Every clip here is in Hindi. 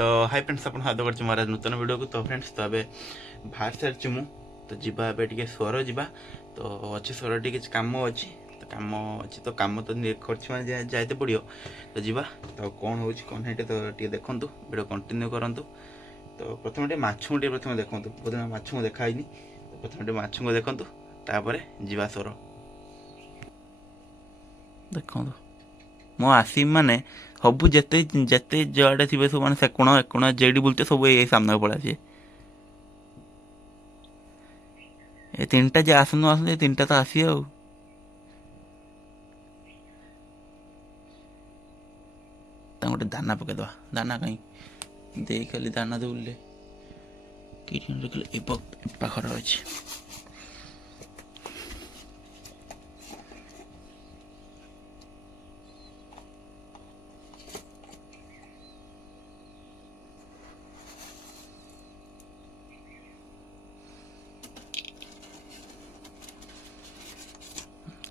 तो हाय फ्रेंड्स अपन हाथ कर महाराज नूतन वीडियो को। तो फ्रेंड्स तो अबे बाहर सारी मु तो जीवा ए टे स्वर जा तो अच्छी स्वर टी कम अच्छी तो कम अच्छी तो कम तो खर्च मैंने जाते पड़ो तो जीवा तो कौन हो कौन है तो टे देखु वीडियो कंटिन्यू करूँ। तो प्रथम टे माछू टे प्रथम देखूँ बहुत दिन माछू देखाई तो प्रथम टे माछू को देखूँ तापर जीवा स्वर देखो मो आसी माने सबू जिते जिते जड़े थे सब मैंने से कोण एकोण जेडी बुलते सब ये सामना को पड़ा सी ये तीन टा जे आसन आसन तीन टा तो आसी आ गोटे दाना पकईद दाना कहीं दे खाली दाना दौले कि पाखर अच्छे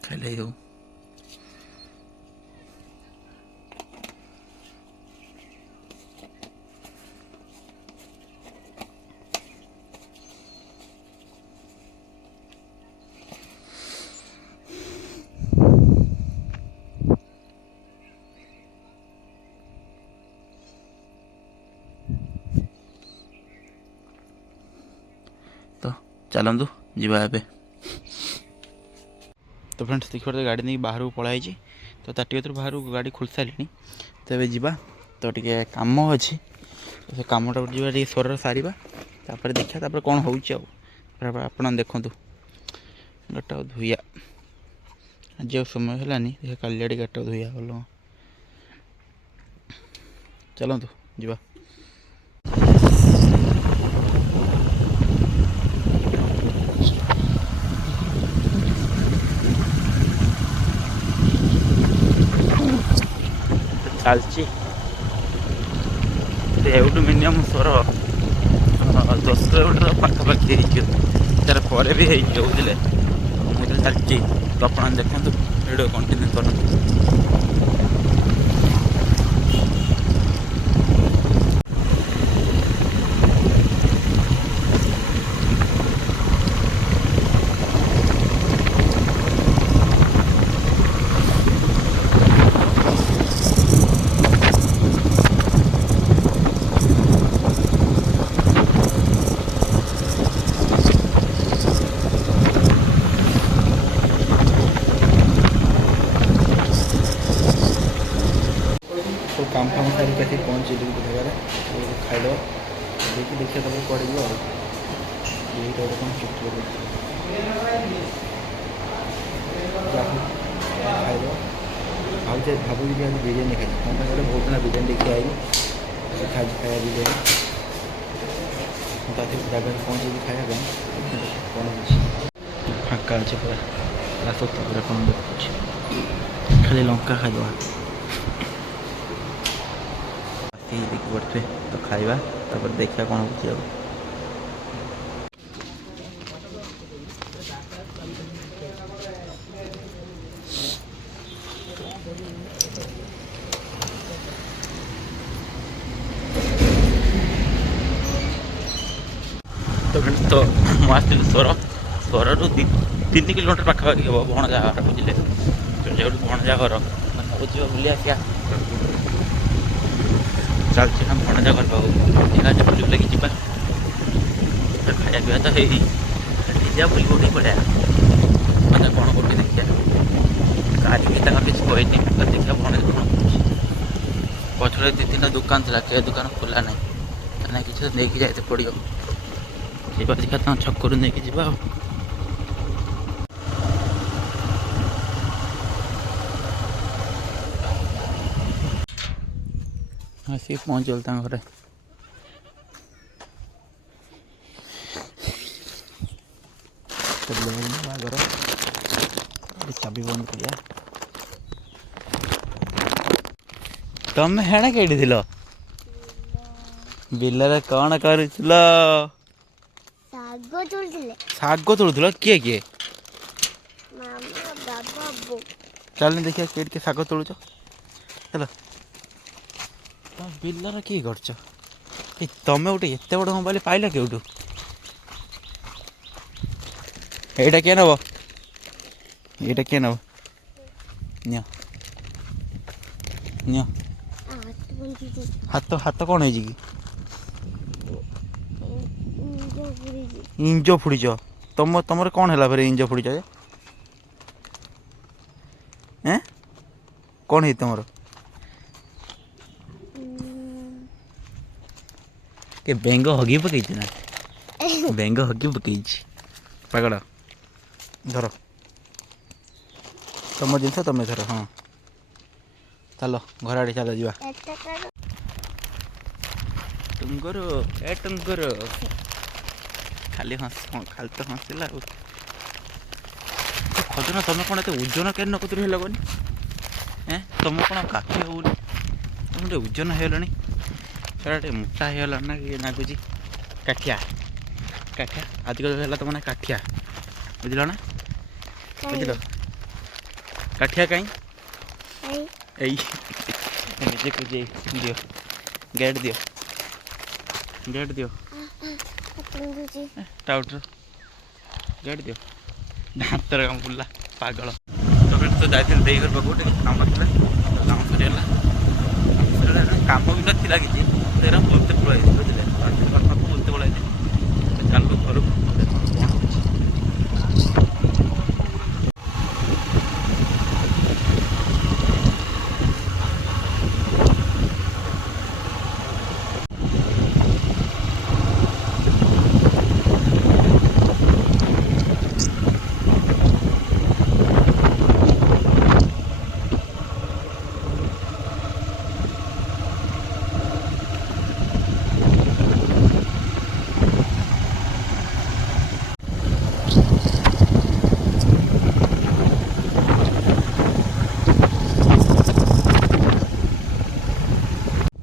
खाई दो तो चलतु जीवा ए तो फ्रेंड्स देखिए तो गाड़ी नहीं बाहर को पलाई तो ताटी भर बाहर गाड़ी खोल सारे तो ये जा तो टे कम अच्छी तो से कमटा जी स्वर सारा तापर देखा तापर कौन हो आप देखु गाटा धोया आज समय है काली आड़े गाटा धोया भल चलतु जा चलची मिनिमम स्वर 10 किलोमीटर पाखापाखि तार पर भी बुझे मुझे चलती तो आप देखो वीडियो कंटिन्यू करूँ। तो काम फाम सारी कैसे पहुँचे जगह खाई देखिए देखिए तब पड़े कौन चुप खाई भाव भाव आज बिरियानी खाई गोटे बहुत दिन बिरियानी देखिए आई खाई खाया बिरियानी जगह पहुँचे खाया कौन फाँका अच्छे पूरा सत्य पूरा कौन देखुच खाली लंका खाईदे देखी पड़े तो खाइबा तापर देखा कौन हो तो फ्रेंड्स तो मुझे स्वर स्वर रु 3 किलोमीटर पाखापाखि हम भणजा घर बुझे जो भणजा घर बुझे बुले आसिया चलती ना भणजा घर पाक बुले बुले जा खाया पीवा तो है बुल बुल पड़ा मतलब कौन कर देखिए आज भी किसी कहनी देखिए भणजा कौन पछड़े 2-3 दुकान था के दुकान खोला ना ना कि नहीं जाते पड़ो जा देखा छक नहीं जा आसिक पहुँचल घर बागर चाबी बंद कर तुम हेणा कही बिलर कौन कर शाग तोड़ किए किए चल देखिए किए शाग तोड़ चल बिलर किए कर ତମେ ଗୋଟେ ଏତେ ବଡ଼ ମୋବାଇଲ ପାଇଲ କେଉଁଠୁ? ଏଇଟା କିଏ ନେବ? ଏଇଟା କିଏ ନେବ? ନିଅ ନିଅ। ହାତ ହାତ କ'ଣ ହେଇଛି କି? ଇଞ୍ଜ ଫୁଡ଼ିଛ? ତମର କ'ଣ ହେଲା ଫେରେ ଇଞ୍ଜ ଫୁଡ଼ିଛ ଯେ? କ'ଣ ହେଇଛି ତମର? କେ ବେଙ୍ଗ ହଗି ପକେଇଛି ନା? ବେଙ୍ଗ ହଗି ପକେଇଛି ପାଗଳ। ଧର ତମ ଜିନିଷ ତମେ ଧର। ହଁ ଚାଲ ଘର ଆଡ଼େ ଚାଲ ଯିବା। ଟୁଙ୍ଗର ଏ ଟୁଙ୍ଗର ଖାଲି ଖାଲି ତ ହସିଲା ଆଉ। ଖଜନ ତମେ କ'ଣ ଏତେ ଓଜନ କେନ୍ ନକତିରୁ ହେଲ କନି? ତମକୁ କ'ଣ କାଠି ହେଉନି? ତମେ ଟିକେ ଓଜନ ହେଇଗଲଣି। ସେଟା ଟିକେ ମୋଟା ହେଇଗଲାଣି ନା କି ଲାଗୁଛି। କାଠିଆ କାଠିଆ ଆଜିକାଲି ହେଲା ତମ ନା କାଠିଆ, ବୁଝିଲ ନା? ବୁଝିଲ କାଠିଆ କାଇଁ? ଏଇ ନିଜେ ଦିଅ ଗେଟ୍ ଦିଅ ଗେଟ୍ ଦିଅ ଟାଉଟର ଗେଟ୍ ଦିଅ। ଦାନ୍ତର କାମ ବୁଲିଲା ପାଗଳ। ତମେ ତ ଯାଇଥିଲି ଦେଇ ଘର ପାଖକୁ ଟିକେ କାମ ଥିଲା, କାମ ସରିଗଲା। କାମ ବି ନଥିଲା କିଛି, ସେଟା ମୋତେ ପଳାଇଛି ବୁଝିଲେ। ଘର ପାଖକୁ ମୋତେ ପଳାଇଛି। ଚାଲୁ ଘରକୁ ଦେଖନ୍ତୁ କ'ଣ ହେଉଛି।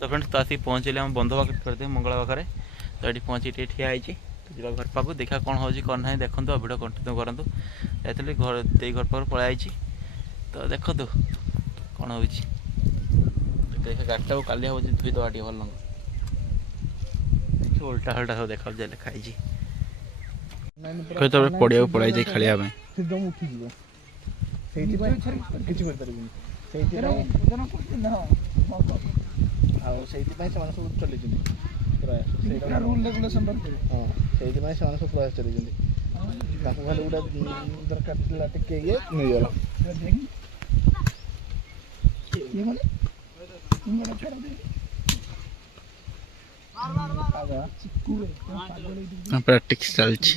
तो फ्रेंड्स तो आसिक पहुँचले हम बंध पाखे करदे मंगला पाखे। तो ये पहुँची ठिया है तो जा घर पाक देखा कौन हो कौन ना देखो भिडियो कंटिन्यू करूँ। जाइए घर दे घर पाख पलाई तो देखो कौन हो देख गाड़ीटा को काली हम धोईदवा टे भल देखिए उल्टा उल्टा सब देखा लिखाई पड़िया पड़ाई जाए खेलिया प्रयास चली खाली गोटे दरकार टे मिलगला प्रैक्टिस चलती।